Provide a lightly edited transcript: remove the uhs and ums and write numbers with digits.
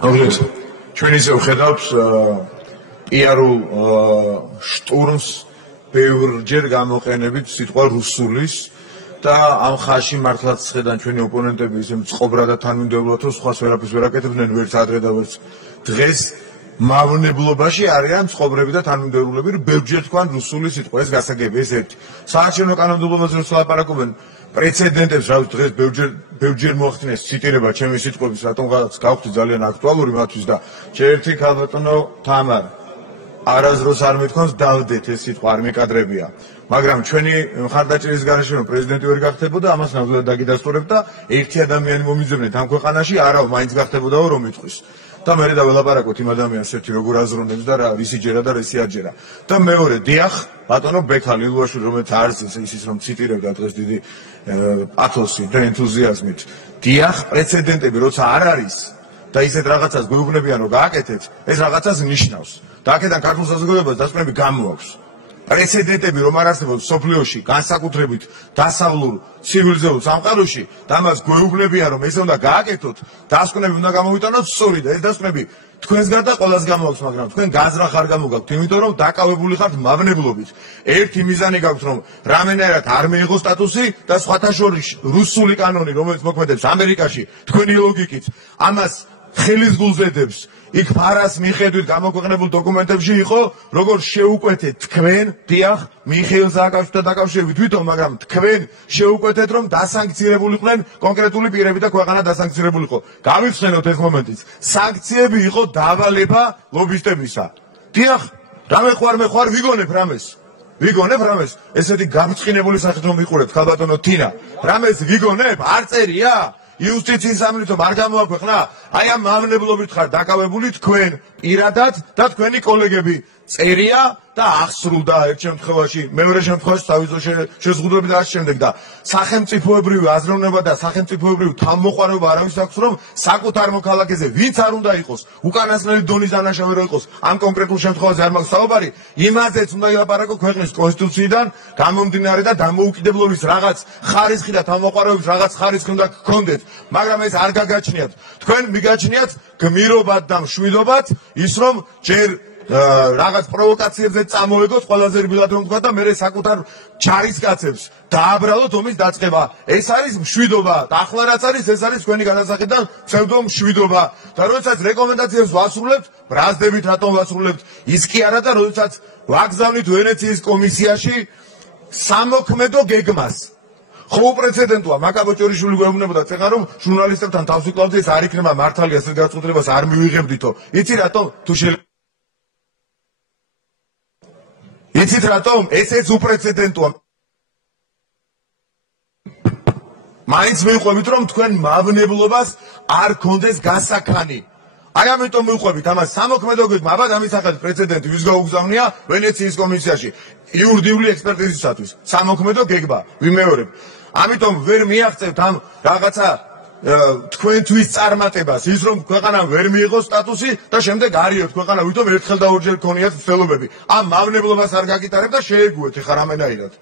მოგეთ, ჩვენ ისევ ხედავთ პიარულ შტურმს ბევრჯერ გამოყენებით სიტყვა რუსულის და ამ ხაზში მართლაც ხედან ჩვენი ოპონენტები ისე მწყობრად და თანმიმდევრულად რომ სხვას ვერაფერს ვერ აკეთებდნენ ვერც ადრე და ვერც დღეს მავნებლობაში არიან მწყობრები და თანმიმდევრულები რომ ბევრჯერ თქვან რუსული სიტყვა ეს გასაგები ეს ერთი საარჩევნო კანონმდებლობაზე რომ ლაპარაკობენ პრეცედენტებს რა ვიცი დღეს ბევრჯერ მოახდინეს ციტირება ჩემი სიტყვების რატომღაც გავხდი ძალიან აქტუალური მათთვის და ერთი ქალბატონო თამარ არასდროს არ მეთქვამს დავდეთ ეს სიტყვა არ მეკადრებია მაგრამ ჩვენი მხარდაჭერის გარეშე რომ პრეზიდენტი ვერ გახდებოდა ამას ნამდვილად დაგიდასტურებ და ერთი ადამიანი მომიძებნეთ ამ ქვეყანაში არა მაინც გახდებოდაო რომ იტყვის და მე დაველაპარაკოთ იმ ადამიანს ერთი როგორ აზროვნებს და რისი ჯერა და რისი აჯერა და მეორე დიახ ბატონო ბექალი ლუაშვილი რომელიც არის ისიც რომ ციტირებდა დღეს დიდი პათოსით და ენთუზიაზმით დიახ პრეცედენტები როცა არ არის და ისეთ რაღაცას გვეუბნებიან რომ გააკეთეთ ეს რაღაცას ნიშნავს და აქედან ქართულ საზოგადოებას დასკვნები გამოაქვს პრეცედენტები რომ არ არსებობს სოფლიოში განსაკუთრებით დასავლურ ცივილიზებულ სამყაროში და მას გვეუბნებიან რომ ეს უნდა გააკეთოთ დასკვნები უნდა გამოვიტანოთ სწორი და ეს დასკვნები თქვენს გარდა ყველას გამოაქვს მაგრამ თქვენ გაზრახ არ გამოგაქვთ იმიტომ რომ დაკავებული ხართ მავნებლობით ერთი მიზანი გაქვთ რომ რამენერად არ მიიღო სტატუსი და სხვათა შორის რუსული კანონი რომელიც მოქმედებს ამერიკაში თქვენი ლოგიკით ამას ხელის გულზედებს იქ ფარას მიხედვით გამოქვეყნებულ დოკუმენტებში იყო როგორ შეუკვეთეთ თქვენ დიახ მიხეილ სააკაშვილთან დაკავშირებით თვითონ მაგრამ თქვენ შეუკვეთეთ რომ დასანქცირებულიყვნენ კონკრეტული პირები და ქვეყანა დასანქცირებულიყო გავიხსენოთ ეს მომენტიც სანქციები იყო დავალება ლობისტებისა დიახ რამე ხوار ვიგონებ რამეს ესეთი გამწყინებული სახით რომ ვიყურებთ ქალბატონო თინა რამეს ვიგონებ არ წერია იუსტიციის სამინისტრომ არ გამოაქვეყნა აი ამ მავნებლობით ხარ დაკავებული თქვენ პირადად და თქვენი კოლეგები წერია და აღსრულდა ერთ შემთხვევაში მეორე შემთხვევაში თავისო შეზღუდვები და ამ შემდეგ და სახელმწიფოებრივი აზროვნება და სახელმწიფოებრივი თავმოყარება არავის აქვს რომ საკუთარ მოქალაქეზე ვინც არ უნდა იყოს უკანასკნელი დონის დანაშაული რო იყოს ამ კონკრეტულ შემთხვევაში არ მაქვს საუბარი იმაზეც უნდა ილაპარაკო ქვეყნის კონსტიტუციიდან გამომდინარე და დამოუკიდებლობის რაღაც ხარისხი და თავმოყარების რაღაც ხარისხი უნდა გქონდეთ მაგრამ ეს არ გაგაჩნიათ თქვენ მიგაჩნიათ გმირობად და მშვიდობად ის რომ ჯერ რაღაც პროვოკაციებზე წამოეგოთ ყველაზე რბილად რომ თქვა და მე საკუთარ ჯარისკაცებს დააბრალოთ ომის დაწყება ეს არის მშვიდობა და ახლა რაც არის ეს არის თქვენი განასახიდან ფსევდო მშვიდობა და როდესაც რეკომენდაციებს ვასრულებთ ბრაზდებით რატომ ვასრულებთ ის კი არა და როდესაც ვაგზავნით ვენეციის კომისიაში სამოქმედო გეგმას ხო უპრეცედენტოა მაკაბოჭორიშვილი გვეუბნებოდა წეღა რომ ჟურნალისტებთან თავს ვიკლავთ ეს არ იქნება მართალი ასეთ გაწყვეტილებას არ მივიღებდითო იცი რატომ თუ იცით რატომ ესეც უპრეცედენტოა მაინც მივყვებით რომ თქვენ მავნებლობას არ გქონდეს გასაქანი აი ამიტომ მივყვებით ამას სამოქმედო გეგმა აბა დამისახეთ პრეცედენტი ვის გაუგზავნია ვენეციის კომისიაში იურიდიული ექსპერტიზისათვის სამოქმედო გეგმა ვიმეორებ ამიტომ ვერ მიაღწევთ ამ რაღაცა თქვენთვის წარმატებას ის რომ ქვეყანამ ვერ მიიღოს სტატუსი და შემდეგ არიოთ ქვეყანა ვითომ ერთხელ და ორჯერ ქონიათ მცდელობები ამ მავნებლობას არ გაკიტარებ და შეეგუეთ ეხლა რამენაირად